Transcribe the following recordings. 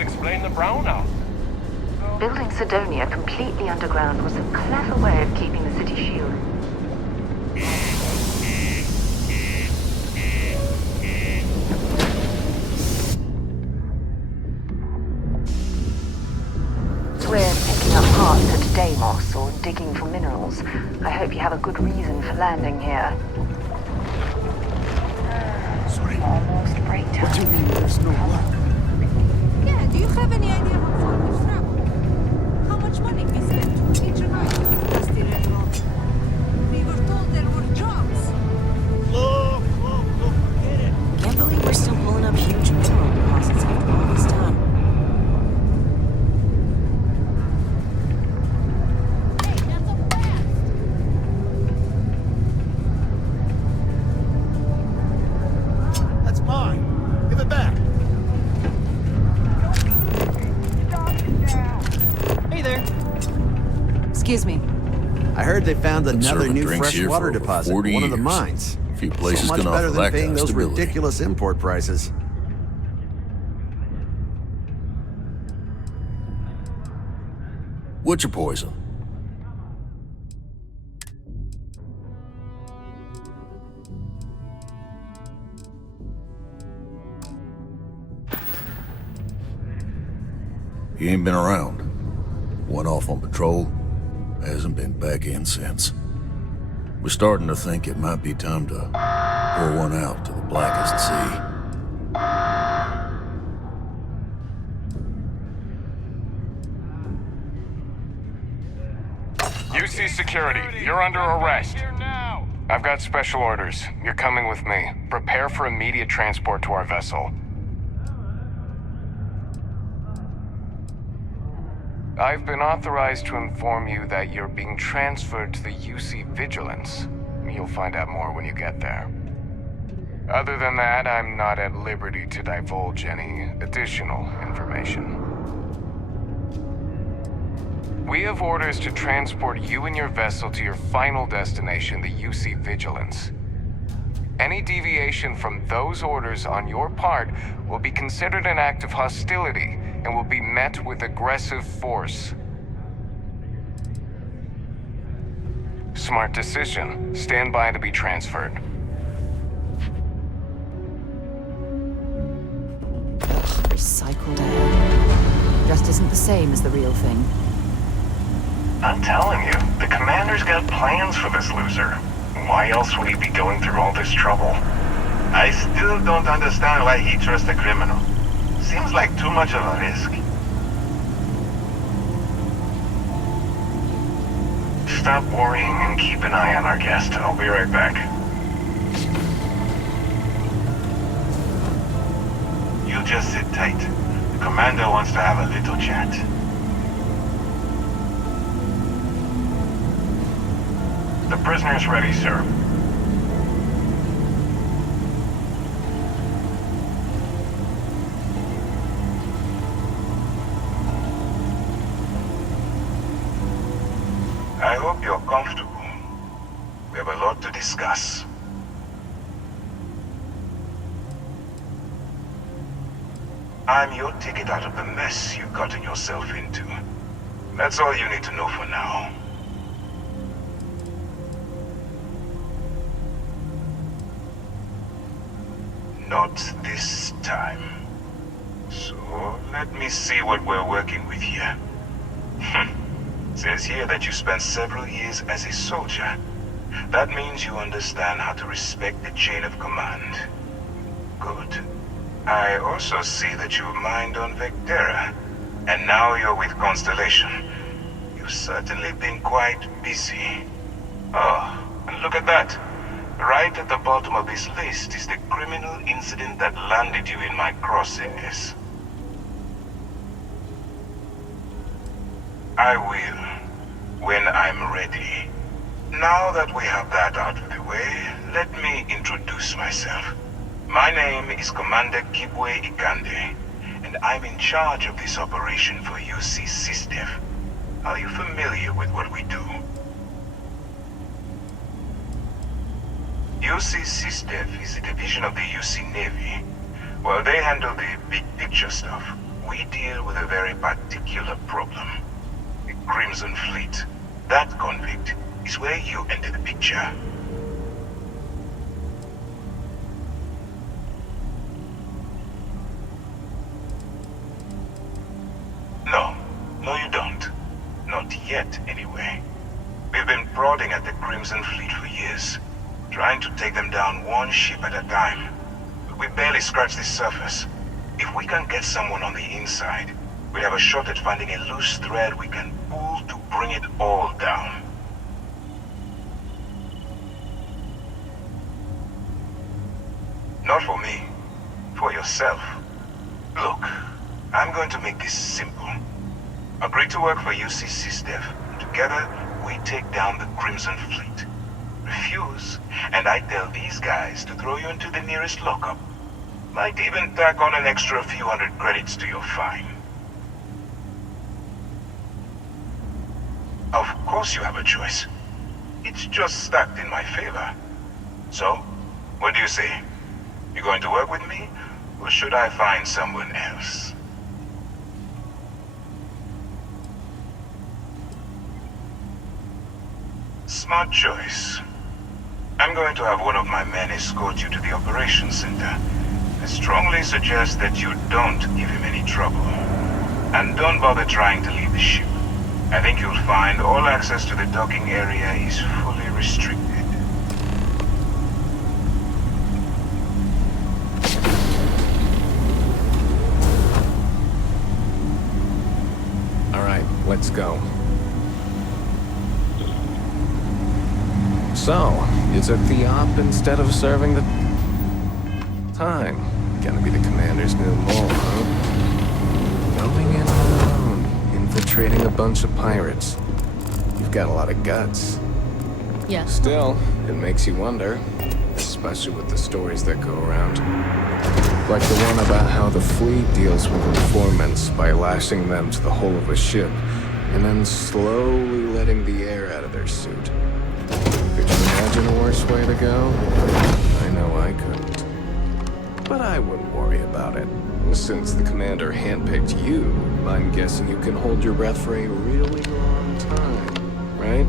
could explain the brownout. Building Cydonia completely underground was a clever way of keeping the city shielded. We're picking up parts at Deimos or digging for minerals. I hope you have a good reason for landing here. Sorry. Almost break time. What do you mean there's no luck? Yeah, do you have any idea how far we've traveled? How much money we spent to hitch a ride to this dusty red rock? We were told there were jobs. Look, forget it. Can't believe we're still pulling up huge mineral deposits after all this time. Hey, not so fast! That's mine. Give it back. Hey there. Excuse me. I heard they found another serving new drinks here freshwater for over deposit 40 in one of the years. mines. Few places So much can better offer than that paying kind of those stability. ridiculous import prices. What's your poison? He ain't been around. Went off on patrol. Hasn't been back in since. We're starting to think it might be time to pour one out to the blackest sea. UC Security, you're under arrest. I've got special orders. You're coming with me. Prepare for immediate transport to our vessel. I've been authorized to inform you that you're being transferred to the UC Vigilance. You'll find out more when you get there. Other than that, I'm not at liberty to divulge any additional information. We have orders to transport you and your vessel to your final destination, the UC Vigilance. Any deviation from those orders on your part will be considered an act of hostility and will be met with aggressive force. Smart decision. Stand by to be transferred. Recycled air. Just isn't the same as the real thing. I'm telling you, the commander's got plans for this loser. Why else would he be going through all this trouble? I still don't understand why he trusts a criminal. Seems like too much of a risk. Stop worrying and keep an eye on our guest. I'll be right back. You just sit tight. The commander wants to have a little chat. The prisoner's ready, sir. I hope you're comfortable. We have a lot to discuss. I'm your ticket out of the mess you've gotten yourself into. That's all you need to know for now. Not this time. So, let me see what we're working with here. Says here that you spent several years as a soldier. That means you understand how to respect the chain of command. Good. I also see that you mined on Vectera, and now you're with Constellation. You've certainly been quite busy. Oh, and look at that. Right at the bottom of this list is the criminal incident that landed you in my crosshairs. I will, when I'm ready. Now that we have that out of the way, let me introduce myself. My name is Commander Kibwe Ikande, and I'm in charge of this operation for UC SysDef. Are you familiar with what we do? UC SysDef is a division of the UC Navy. While they handle the big picture stuff, we deal with a very particular problem. The Crimson Fleet. That convict is where you enter the picture. No, you don't. Not yet, anyway. We've been prodding at the Crimson Fleet for years, trying to take them down one ship at a time. But we barely scratched the surface. If we can get someone on the inside, we have a shot at finding a loose thread we can pull to bring it all down. Not for me. For yourself. Look, I'm going to make this simple. Agree to work for UC SysDev. Together, we take down the Crimson Fleet. Refuse, and I tell these guys to throw you into the nearest lockup. Might even tack on an extra few hundred credits to your fine. Of course you have a choice. It's just stacked in my favor. So, what do you say? You going to work with me, or should I find someone else? Smart choice. I'm going to have one of my men escort you to the operations center. I strongly suggest that you don't give him any trouble. And don't bother trying to leave the ship. I think you'll find all access to the docking area is fully restricted. All right, let's go. So, you took the op instead of serving the time. Gonna be the commander's new mole, huh? Going in alone, infiltrating a bunch of pirates. You've got a lot of guts. Yeah. Still, it makes you wonder, especially with the stories that go around. Like the one about how the fleet deals with informants by lashing them to the hull of a ship, and then slowly letting the air out of their suit. Could you imagine a worse way to go? I know I couldn't. But I wouldn't worry about it. Since the commander handpicked you, I'm guessing you can hold your breath for a really long time, right?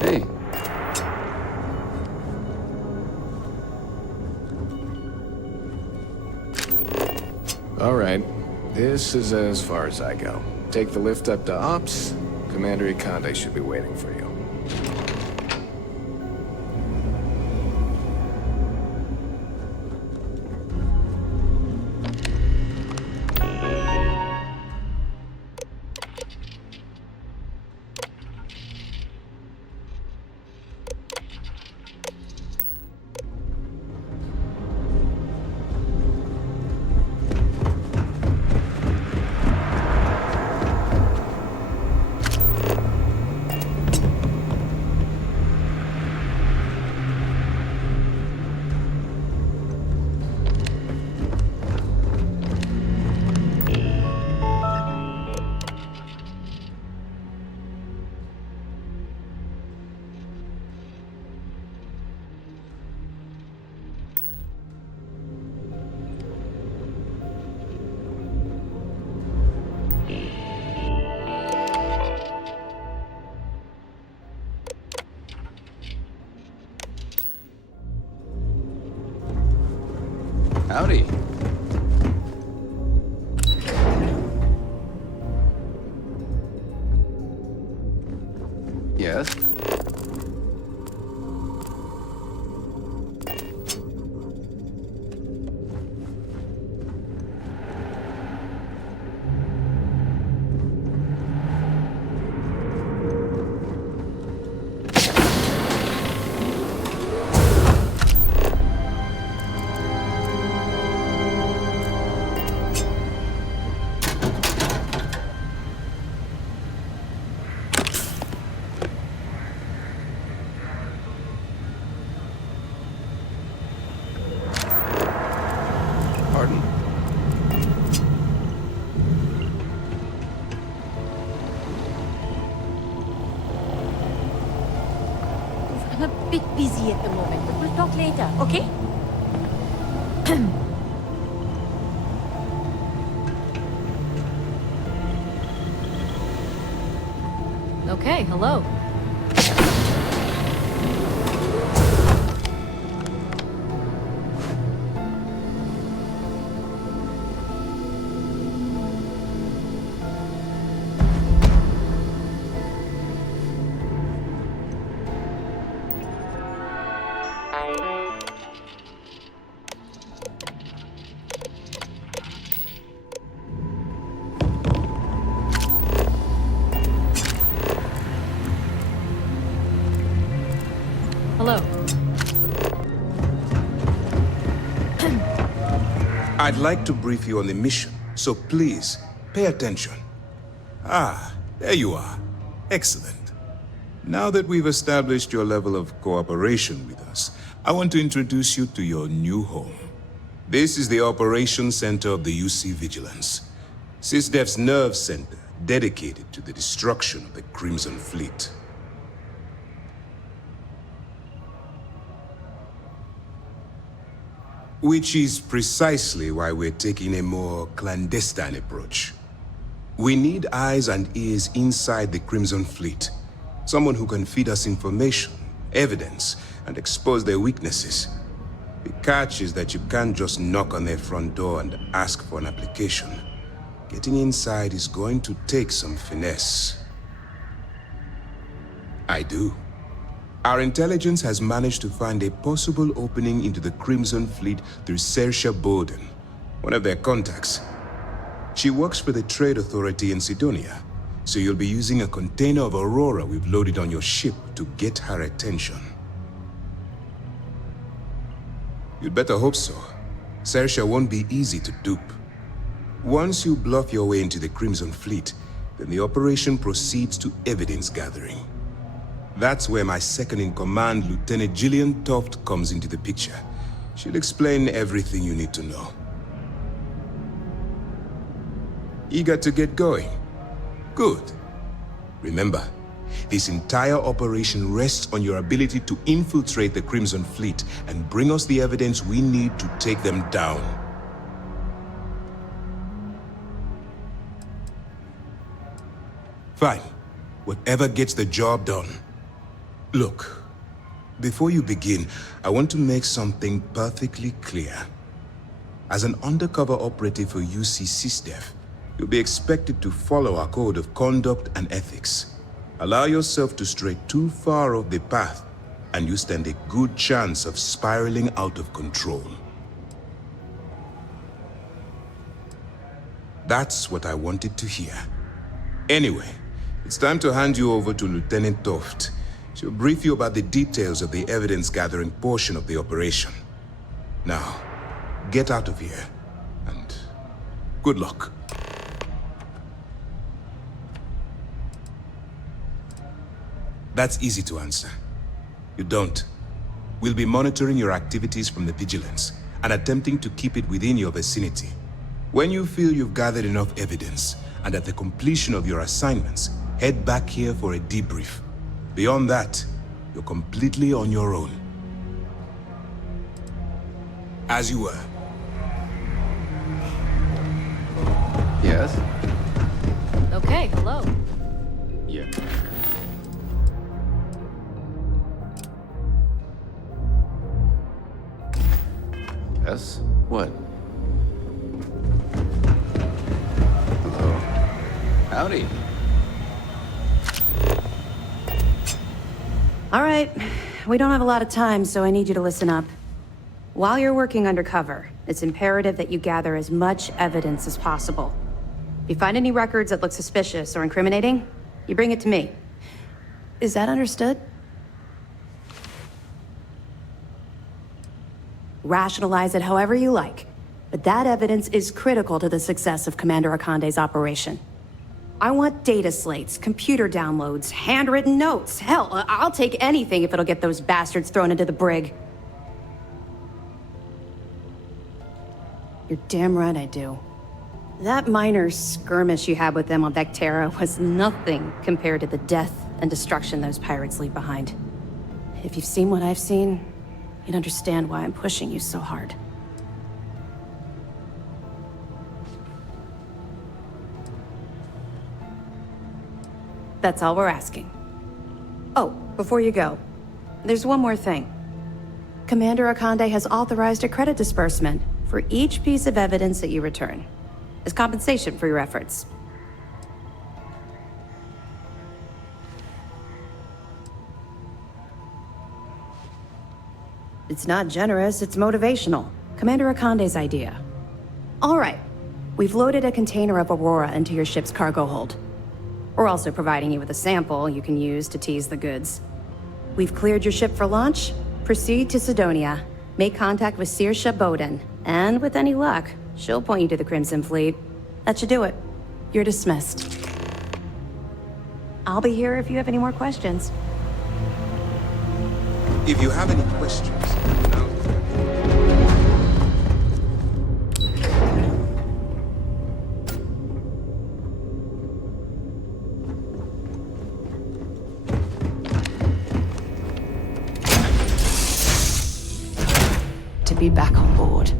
Hey. All right. This is as far as I go. Take the lift up to Ops. Commander Ikande should be waiting for you. Howdy. Yes? later, okay? Okay, hello. Hello. I'd like to brief you on the mission, so please, pay attention. Ah, there you are. Excellent. Now that we've established your level of cooperation with us, I want to introduce you to your new home. This is the Operations Center of the UC Vigilance, SysDef's nerve center dedicated to the destruction of the Crimson Fleet. Which is precisely why we're taking a more clandestine approach. We need eyes and ears inside the Crimson Fleet. Someone who can feed us information, evidence, and expose their weaknesses. The catch is that you can't just knock on their front door and ask for an application. Getting inside is going to take some finesse. I do. Our intelligence has managed to find a possible opening into the Crimson Fleet through Saoirse Bowden, one of their contacts. She works for the Trade Authority in Cydonia, so you'll be using a container of Aurora we've loaded on your ship to get her attention. You'd better hope so. Saoirse won't be easy to dupe. Once you bluff your way into the Crimson Fleet, then the operation proceeds to evidence gathering. That's where my second-in-command, Lieutenant Gillian Toft, comes into the picture. She'll explain everything you need to know. Eager to get going? Good. Remember, this entire operation rests on your ability to infiltrate the Crimson Fleet and bring us the evidence we need to take them down. Fine. Whatever gets the job done. Look, before you begin, I want to make something perfectly clear. As an undercover operative for UC SysDef, you'll be expected to follow our code of conduct and ethics. Allow yourself to stray too far off the path, and you stand a good chance of spiraling out of control. That's what I wanted to hear. Anyway, it's time to hand you over to Lieutenant Toft. She'll brief you about the details of the evidence-gathering portion of the operation. Now, get out of here, and good luck. That's easy to answer. You don't. We'll be monitoring your activities from the Vigilance, and attempting to keep it within your vicinity. When you feel you've gathered enough evidence, and at the completion of your assignments, head back here for a debrief. Beyond that, you're completely on your own. As you were. Yes? Okay, hello. Yeah. Yes? What? Hello? Howdy. All right, we don't have a lot of time, so I need you to listen up. While you're working undercover, it's imperative that you gather as much evidence as possible. If you find any records that look suspicious or incriminating, you bring it to me. Is that understood? Rationalize it however you like, but that evidence is critical to the success of Commander Akande's operation. I want data slates, computer downloads, handwritten notes. Hell, I'll take anything if it'll get those bastards thrown into the brig. You're damn right I do. That minor skirmish you had with them on Vectera was nothing compared to the death and destruction those pirates leave behind. If you've seen what I've seen, you'd understand why I'm pushing you so hard. That's all we're asking. Oh, before you go, there's one more thing. Commander Akande has authorized a credit disbursement for each piece of evidence that you return, as compensation for your efforts. It's not generous, it's motivational. Commander Akande's idea. All right, we've loaded a container of Aurora into your ship's cargo hold. We're also providing you with a sample you can use to tease the goods. We've cleared your ship for launch. Proceed to Cydonia. Make contact with Saoirse Bowden, and with any luck, she'll point you to the Crimson Fleet. That should do it. You're dismissed. I'll be here if you have any more questions. If you have any questions, now... To be back on board.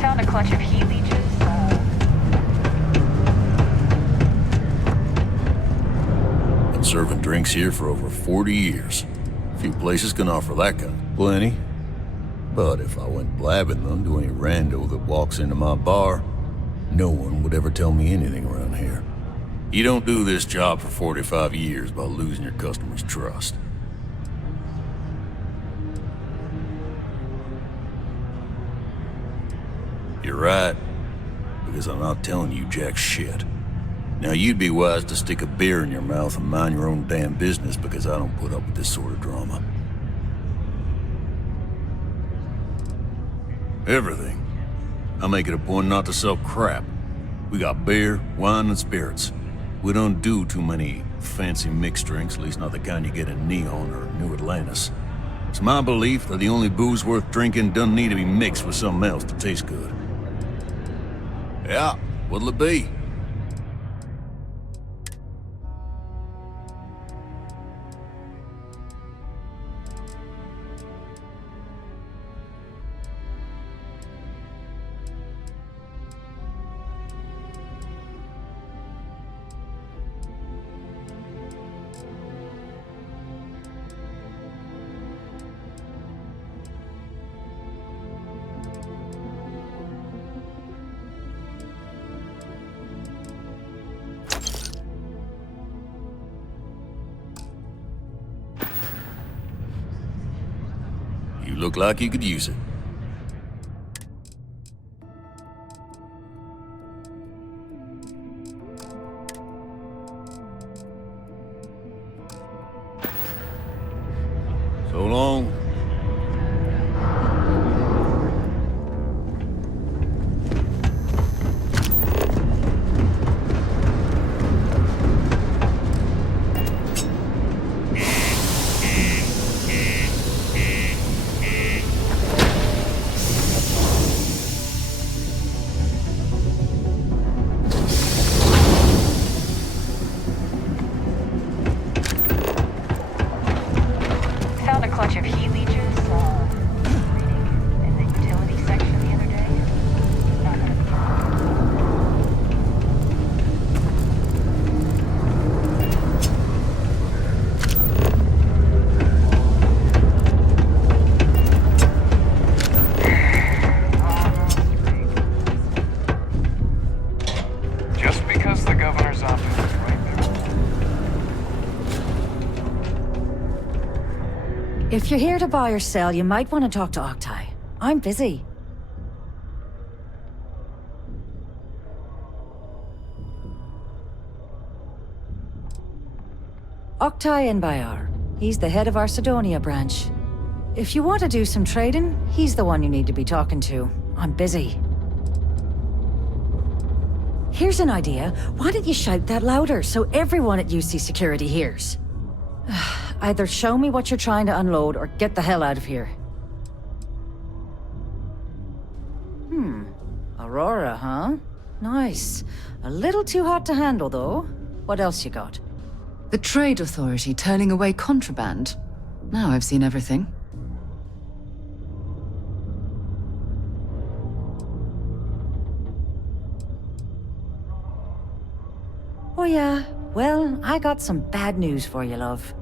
Found a clutch of heat leeches. Been serving drinks here for over 40 years. Few places can offer that kind. Plenty. But if I went blabbing them to any rando that walks into my bar, no one would ever tell me anything around here. You don't do this job for 45 years by losing your customers' trust. You're right, because I'm not telling you jack shit. Now you'd be wise to stick a beer in your mouth and mind your own damn business, because I don't put up with this sort of drama. Everything. I make it a point not to sell crap. We got beer, wine, and spirits. We don't do too many fancy mixed drinks, at least not the kind you get in Neon or New Atlantis. It's my belief that the only booze worth drinking doesn't need to be mixed with something else to taste good. Yeah, what'll it be? You look like you could use it. So long. If you're here to buy or sell, you might want to talk to Octai. I'm busy. Octai Bayar. He's the head of our Cydonia branch. If you want to do some trading, he's the one you need to be talking to. I'm busy. Here's an idea. Why don't you shout that louder so everyone at UC Security hears? Either show me what you're trying to unload or get the hell out of here. Aurora, huh? Nice. A little too hot to handle, though. What else you got? The Trade Authority turning away contraband. Now I've seen everything. Oh yeah? Well, I got some bad news for you, love.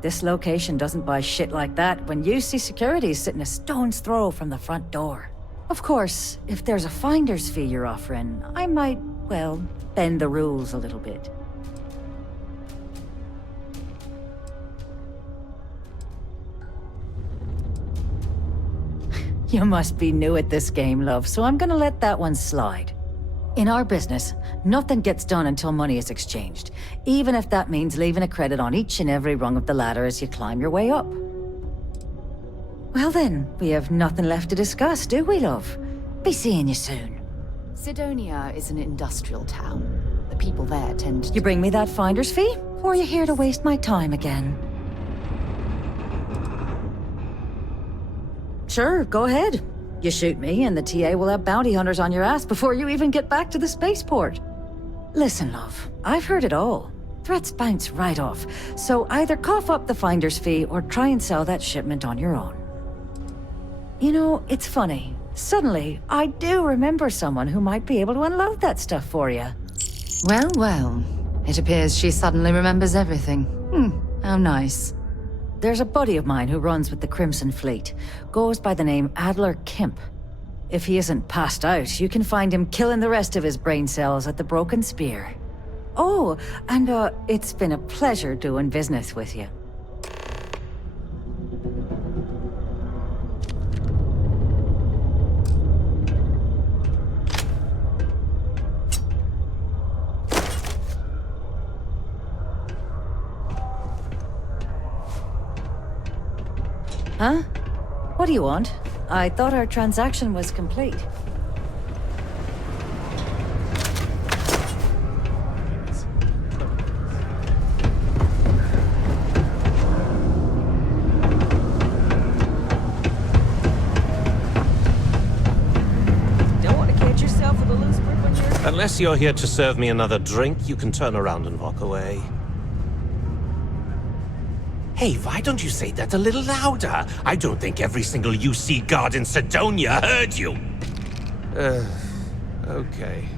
This location doesn't buy shit like that when UC Security is sitting a stone's throw from the front door. Of course, if there's a finder's fee you're offering, I might, well, bend the rules a little bit. You must be new at this game, love, so I'm gonna let that one slide. In our business, nothing gets done until money is exchanged, even if that means leaving a credit on each and every rung of the ladder as you climb your way up. Well then, we have nothing left to discuss, do we, love? Be seeing you soon. Cydonia is an industrial town. The people there tend to... You bring me that finder's fee, or are you here to waste my time again? Sure, go ahead. You shoot me, and the TA will have bounty hunters on your ass before you even get back to the spaceport. Listen, love, I've heard it all. Threats bounce right off, so either cough up the finder's fee or try and sell that shipment on your own. You know, it's funny. Suddenly, I do remember someone who might be able to unload that stuff for you. Well, well. It appears she suddenly remembers everything. How nice. There's a buddy of mine who runs with the Crimson Fleet. Goes by the name Adler Kemp. If he isn't passed out, you can find him killing the rest of his brain cells at the Broken Spear. Oh, and it's been a pleasure doing business with you. Huh? What do you want? I thought our transaction was complete. Don't want to catch yourself with a loose grip when you're... Unless you're here to serve me another drink, you can turn around and walk away. Hey, why don't you say that a little louder? I don't think every single UC guard in Cydonia heard you. Okay.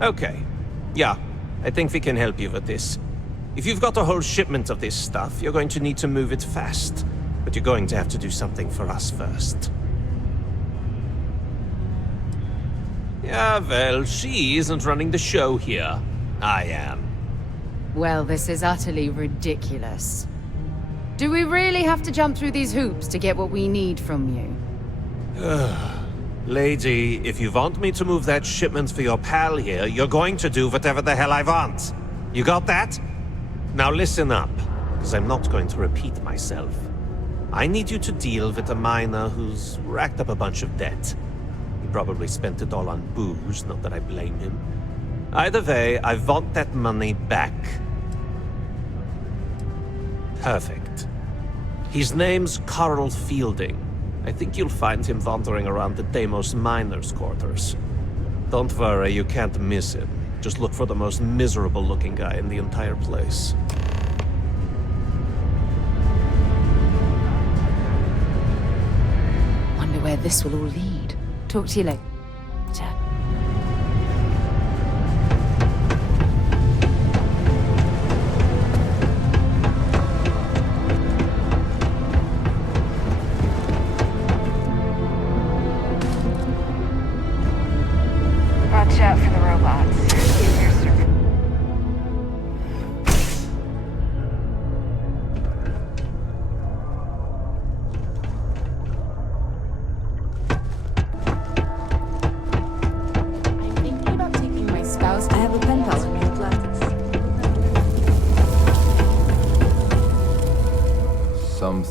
Okay. Yeah, I think we can help you with this. If you've got a whole shipment of this stuff, you're going to need to move it fast. But you're going to have to do something for us first. Yeah, well, she isn't running the show here. I am. Well, this is utterly ridiculous. Do we really have to jump through these hoops to get what we need from you? Lady, if you want me to move that shipment for your pal here, you're going to do whatever the hell I want. You got that? Now listen up, because I'm not going to repeat myself. I need you to deal with a miner who's racked up a bunch of debt. He probably spent it all on booze, not that I blame him. Either way, I want that money back. Perfect. His name's Carl Fielding. I think you'll find him wandering around the Deimos miners' quarters. Don't worry, you can't miss him. Just look for the most miserable-looking guy in the entire place. Wonder where this will all lead. Talk to you later. Watch out for the robots. Keep your servant.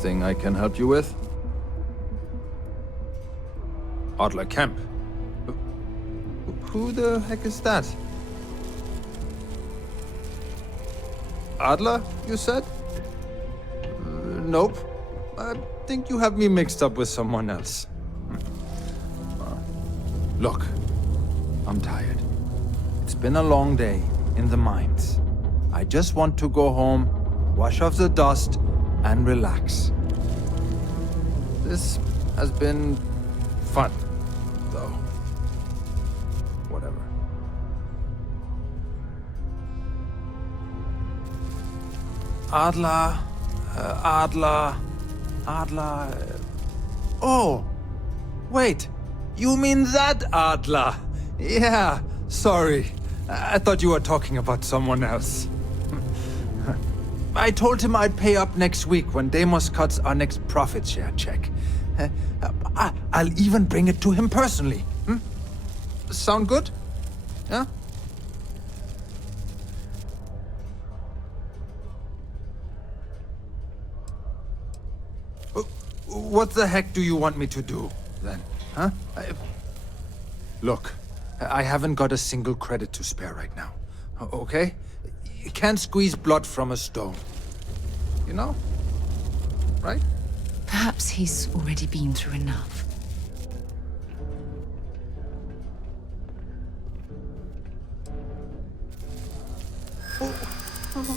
Anything I can help you with? Adler Kemp. Who the heck is that? Adler, you said? Nope. I think you have me mixed up with someone else. Look, I'm tired. It's been a long day in the mines. I just want to go home, wash off the dust, and relax. This has been fun, though. Whatever. Adler. Oh! Wait! You mean that Adler? Yeah, sorry. I thought you were talking about someone else. I told him I'd pay up next week when Deimos cuts our next profit share check. I'll even bring it to him personally. Sound good? Yeah? What the heck do you want me to do, then? Huh? Look, I haven't got a single credit to spare right now. Okay? You can't squeeze blood from a stone. You know? Right? Perhaps he's already been through enough.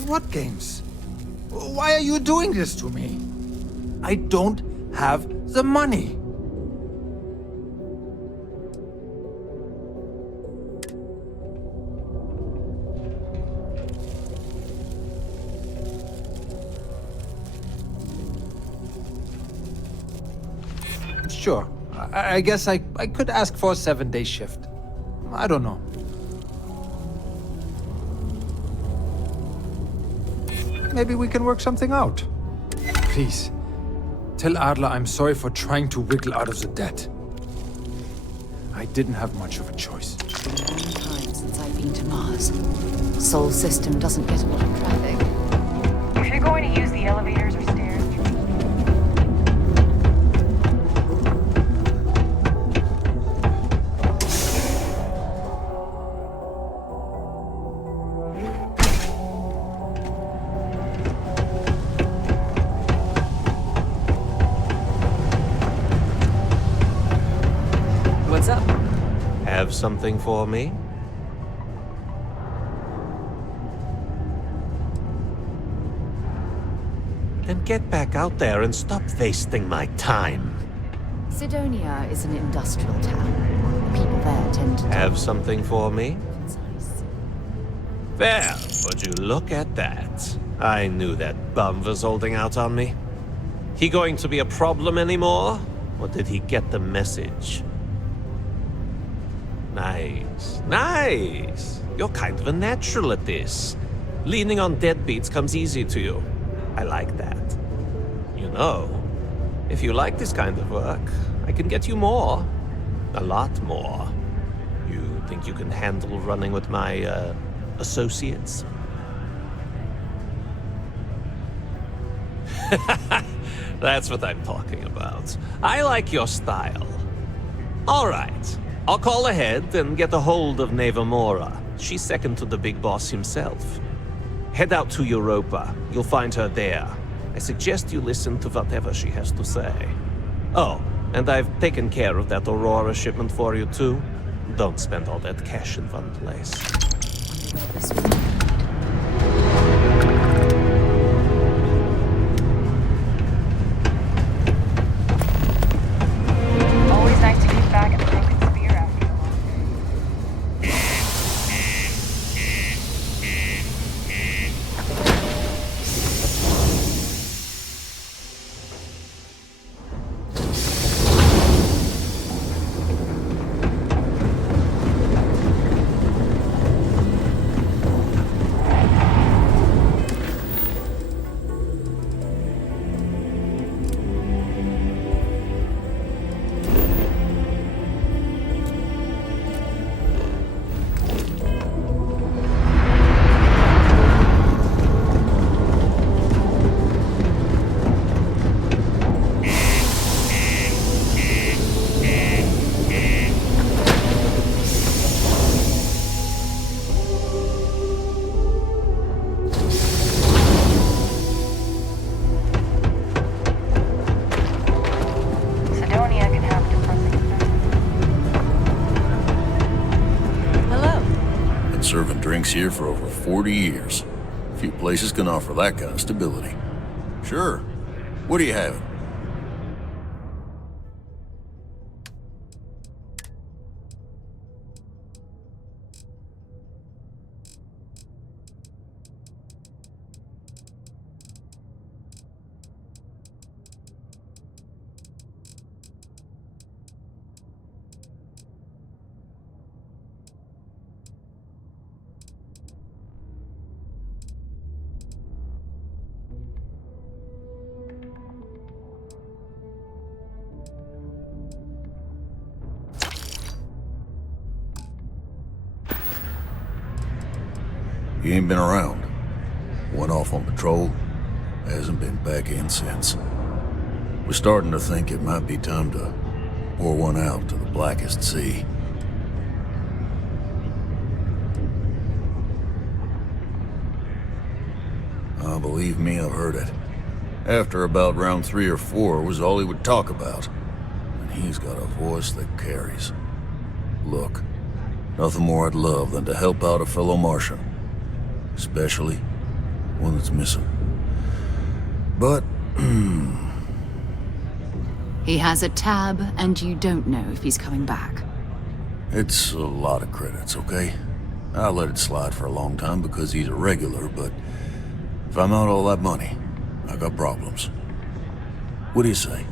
What games? Why are you doing this to me? I don't have the money. Sure. I guess I could ask for a 7-day shift. I don't know. Maybe we can work something out. Please, tell Adler I'm sorry for trying to wiggle out of the debt. I didn't have much of a choice. It's been a long time since I've been to Mars. Sol system doesn't get a lot of traffic. If you're going to use the elevators or stairs... What's up? Have something for me? Then get back out there and stop wasting my time. Cydonia is an industrial town. The people there tend to... Have something for me? Concise. There, would you look at that? I knew that bum was holding out on me. He going to be a problem anymore? Or did he get the message? Nice, nice. You're kind of a natural at this. Leaning on deadbeats comes easy to you. I like that. You know, if you like this kind of work, I can get you more. A lot more. You think you can handle running with my, associates? That's what I'm talking about. I like your style. All right. I'll call ahead and get a hold of Neva Mora. She's second to the big boss himself. Head out to Europa. You'll find her there. I suggest you listen to whatever she has to say. Oh, and I've taken care of that Aurora shipment for you too. Don't spend all that cash in one place. Always nice to kick back and broken spear after a long day. base here for over 40 years. Few places can offer that kind of stability. Sure. What do you have? He ain't been around. Went off on patrol. Hasn't been back in since. We're starting to think it might be time to pour one out to the blackest sea. Believe me, I've heard it. After about round 3 or 4 was all he would talk about. And he's got a voice that carries. Look, nothing more I'd love than to help out a fellow Martian. Especially one that's missing. But, He has a tab, and you don't know if he's coming back. it's a lot of credits, okay? I let it slide for a long time because he's a regular, but if I'm out all that money, I got problems. What do you say?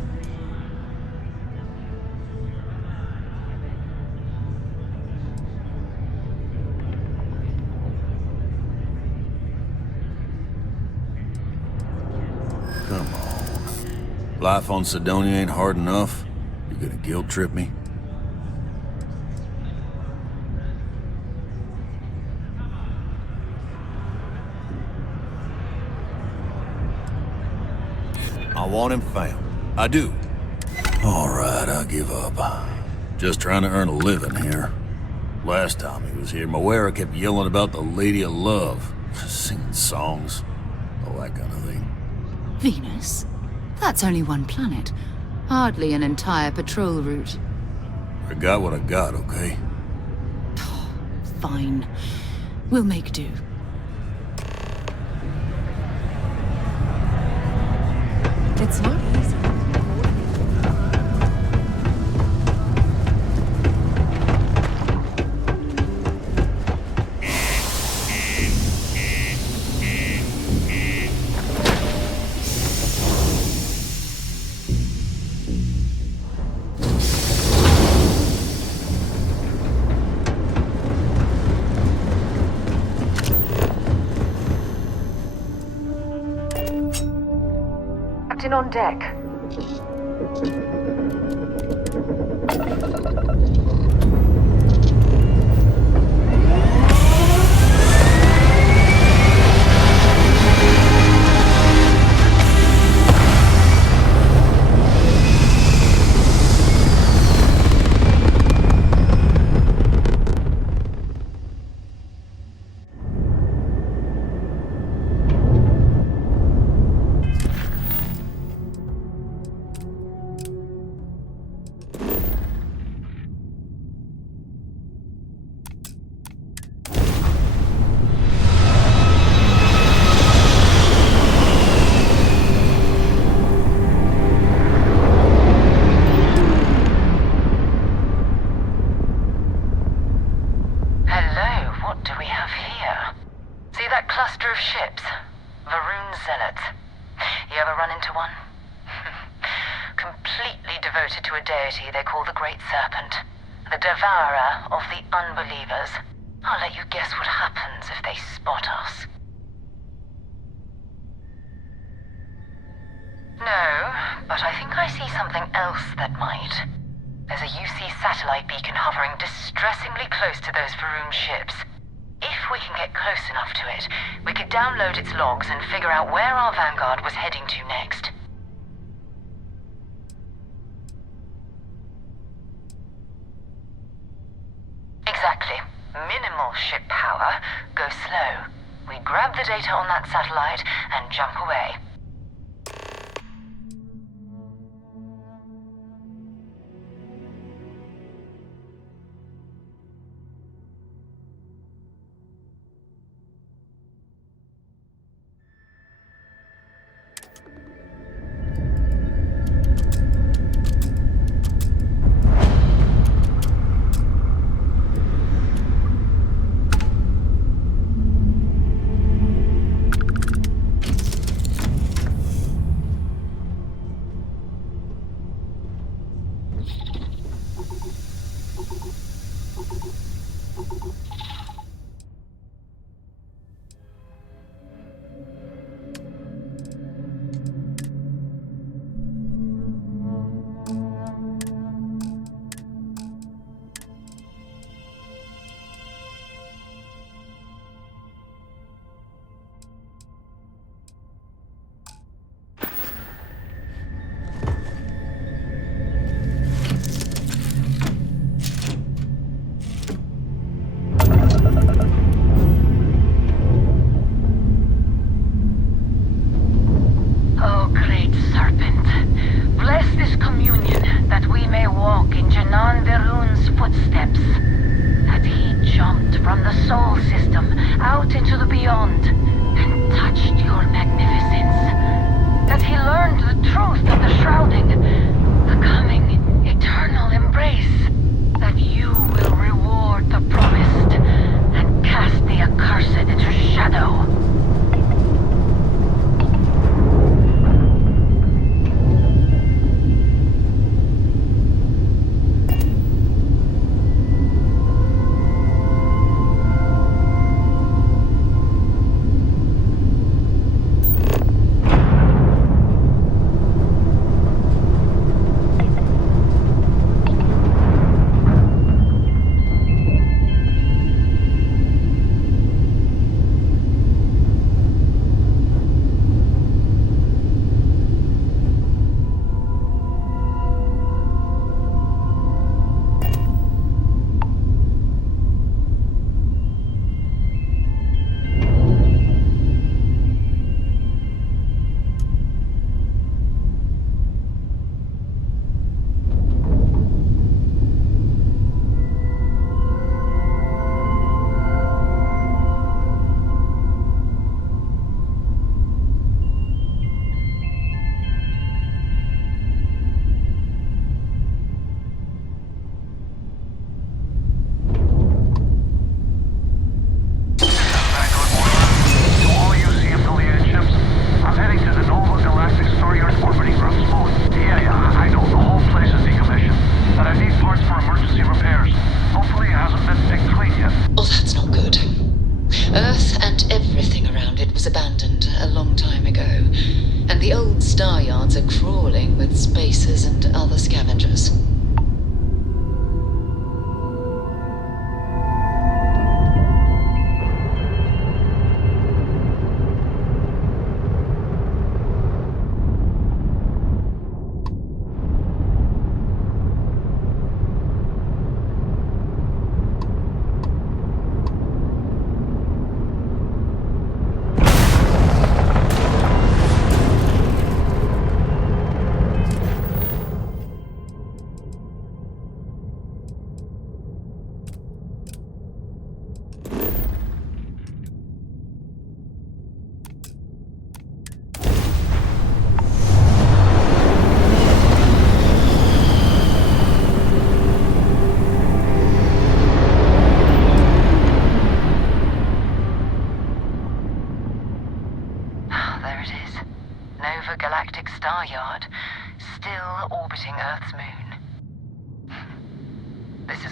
Come on. Life on Cydonia ain't hard enough. You gonna guilt trip me? I want him found. I do. All right, I give up. Just trying to earn a living here. Last time he was here, Moira kept yelling about the Lady of Love, singing songs, all that kind of thing. Venus? That's only one planet. Hardly an entire patrol route. I got what I got, okay? Fine. We'll make do. It's not easy. Captain on deck. Devoted to a deity they call the Great Serpent, the devourer of the unbelievers. I'll let you guess what happens if they spot us. No, but I think I see something else that might. There's a UC satellite beacon hovering distressingly close to those Varun ships. If we can get close enough to it, we could download its logs and figure out where our vanguard was heading to next. Exactly. Minimal ship power. Go slow. We grab the data on that satellite and jump away. O great serpent, bless this communion that we may walk in Janan Verun's footsteps. That he jumped from the soul system out into the beyond and touched your magnificence. That he learned the truth of the shrouding, the coming eternal embrace. That you will reward the promised and cast the accursed into shadow.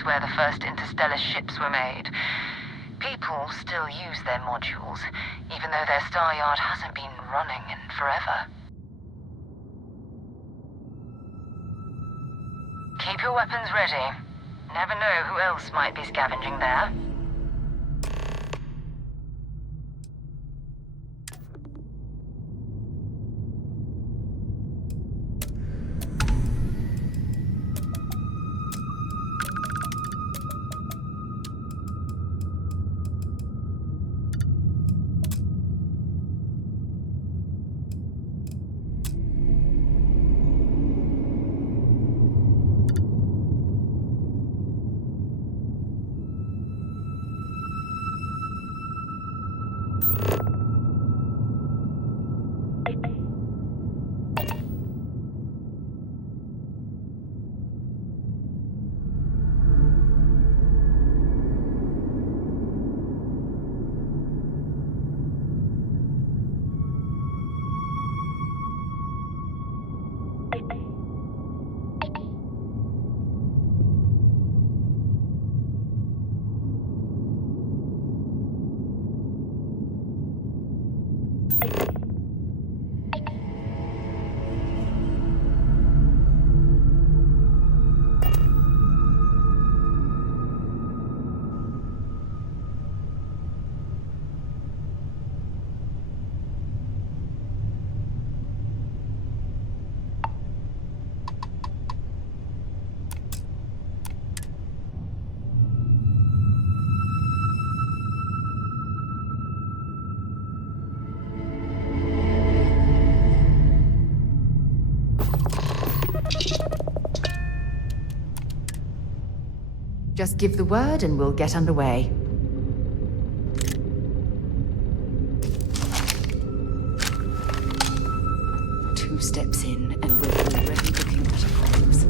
Where the first interstellar ships were made. People still use their modules, even though their star yard hasn't been running in forever. Keep your weapons ready. Never know who else might be scavenging there. Just give the word and we'll get underway. Two steps in and we're already looking at a corpse.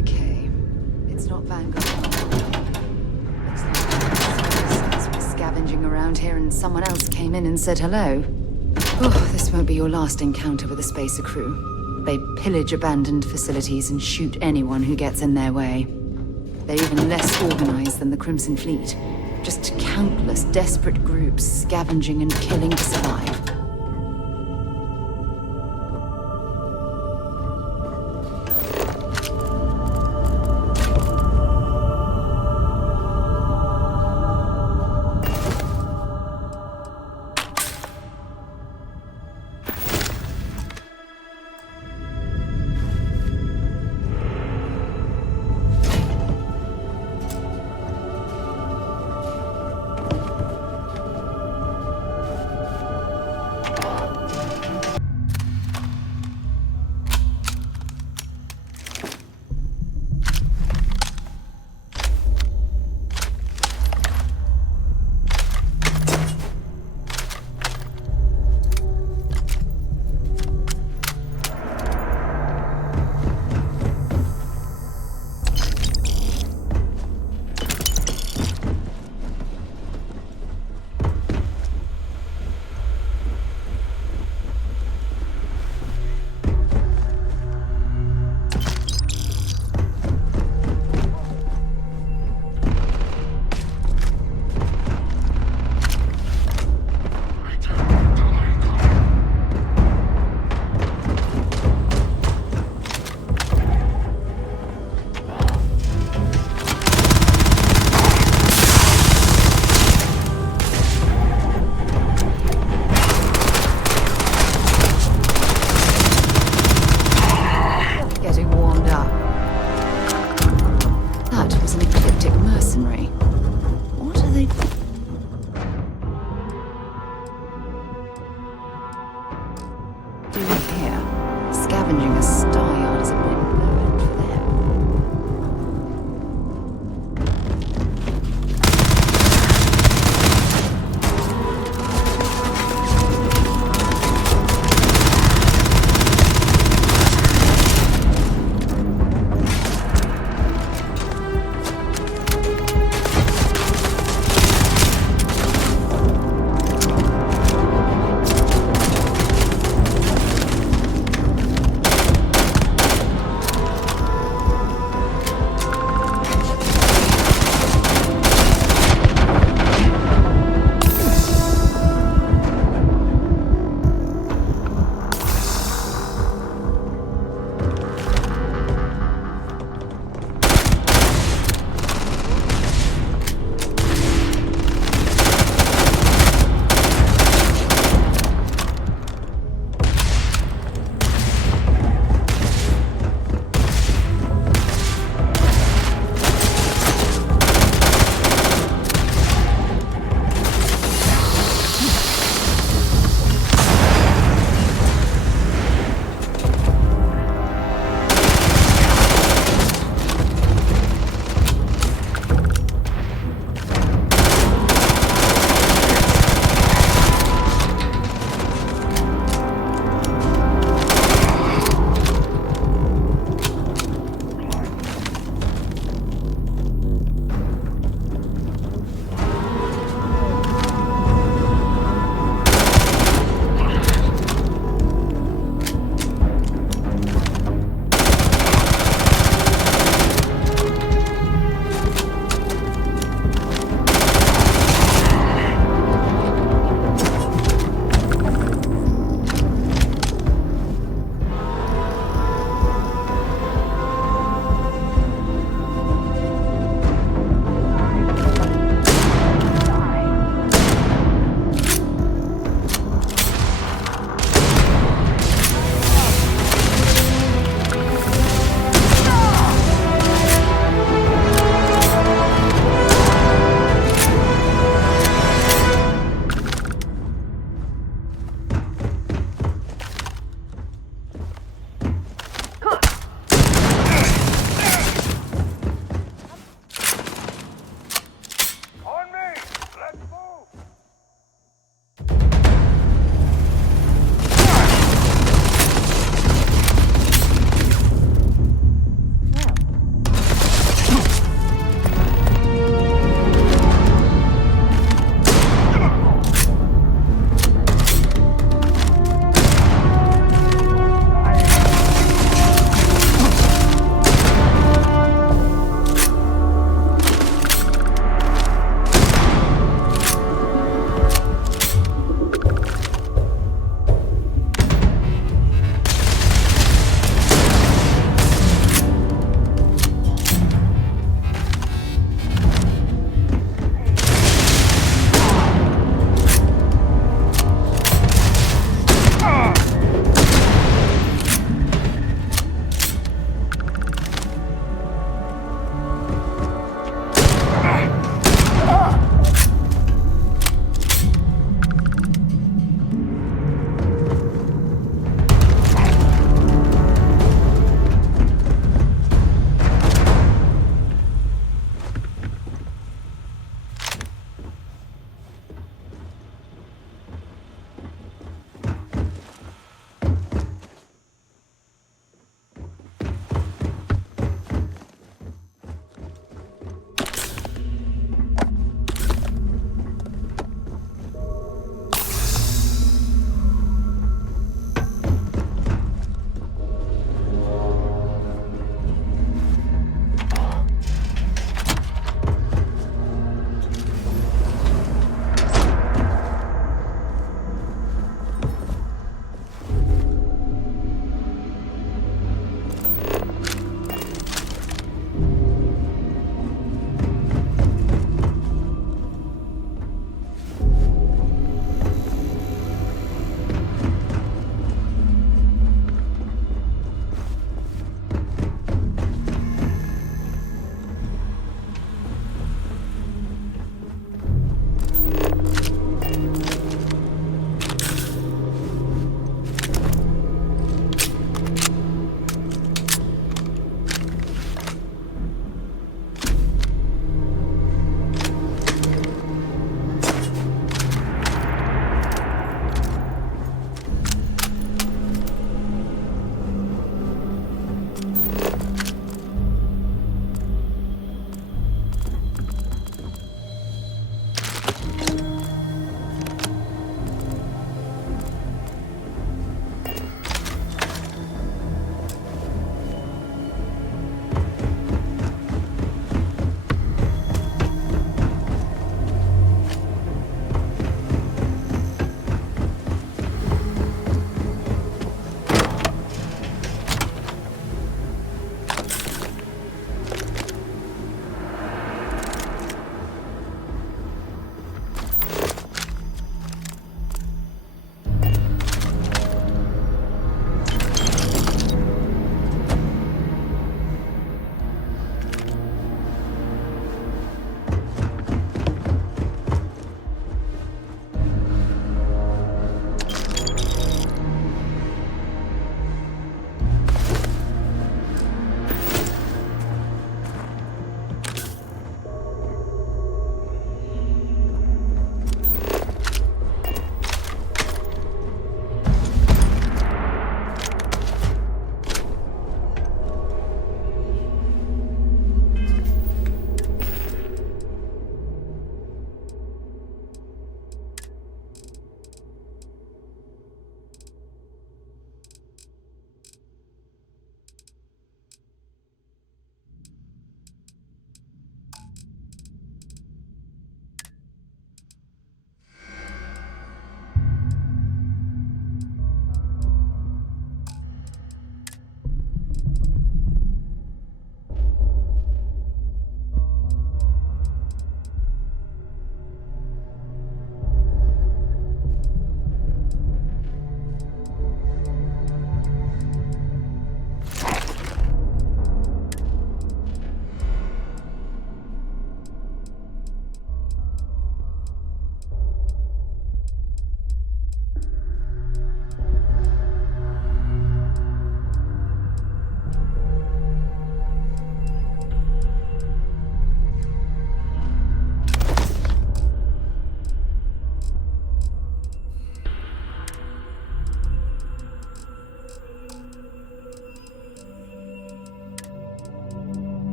Okay, it's not Vanguard. Looks like we're scavenging around here and someone else came in and said hello. Oh, this won't be your last encounter with a spacer crew. They pillage abandoned facilities and shoot anyone who gets in their way. They're even less organized than the Crimson Fleet. Just countless desperate groups scavenging and killing to survive.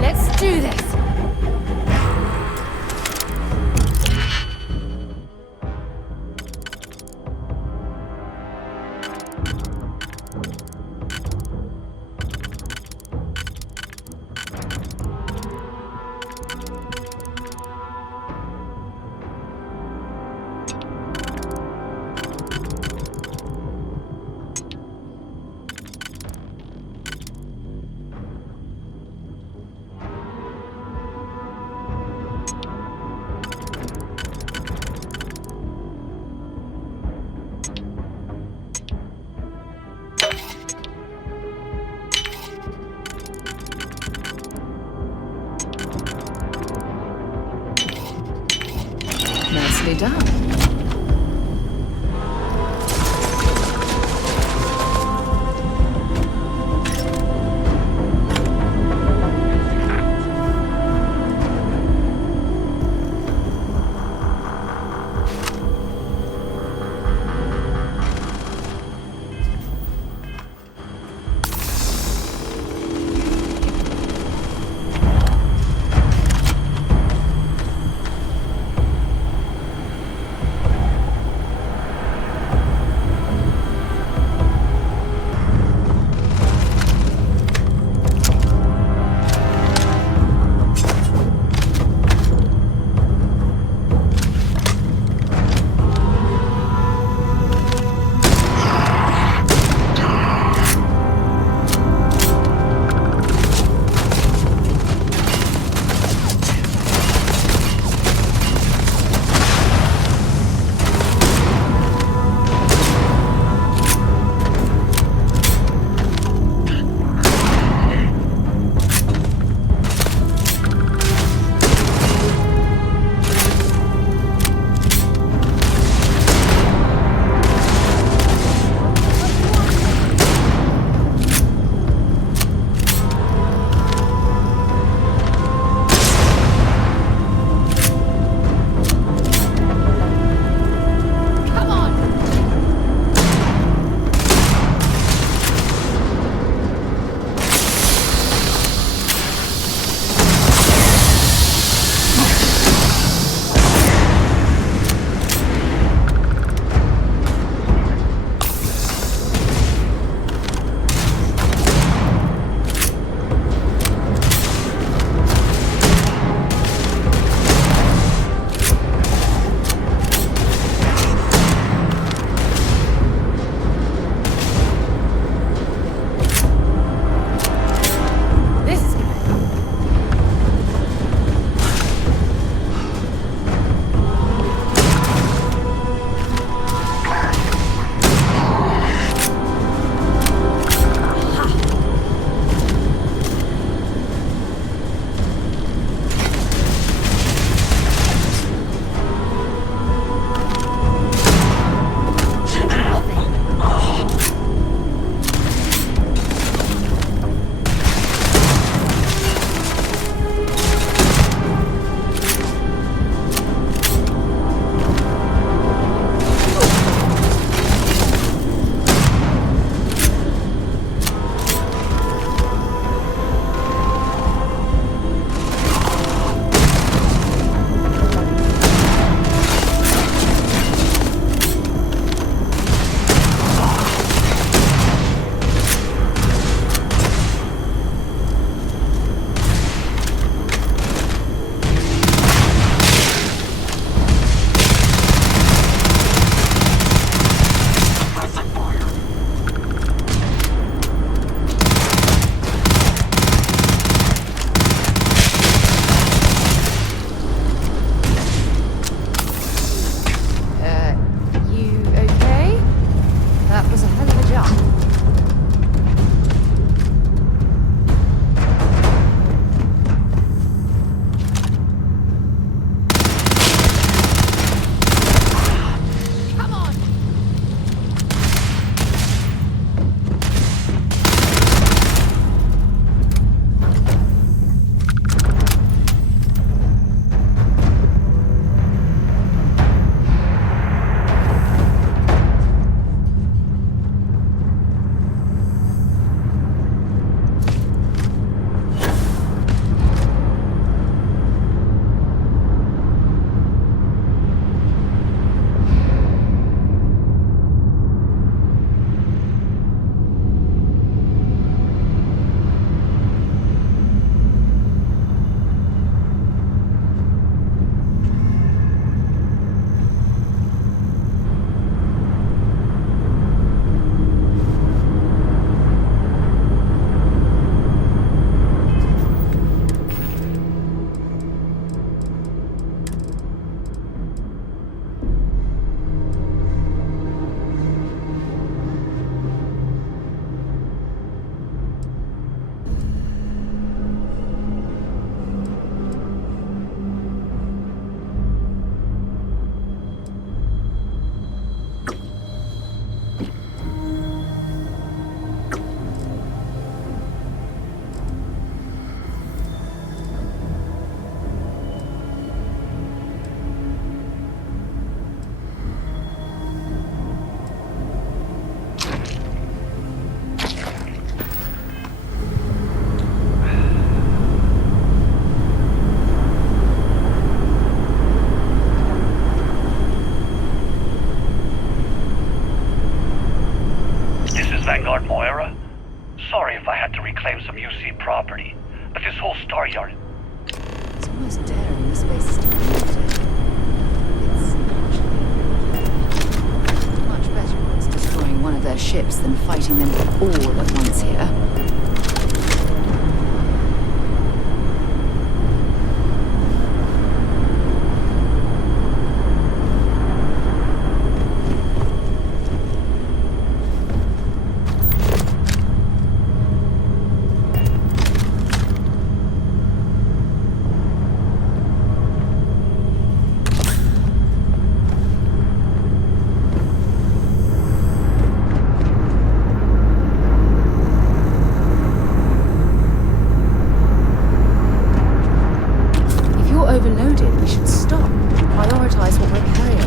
Let's do this! Nicely done. this whole Staryard. It's almost daring the space is empty. It's actually much better odds destroying one of their ships than fighting them all at once here. Overloaded, we should stop. Prioritize what we're carrying.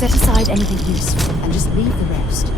Set aside anything useful and just leave the rest.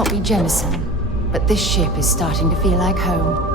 not be Jemison, but this ship is starting to feel like home.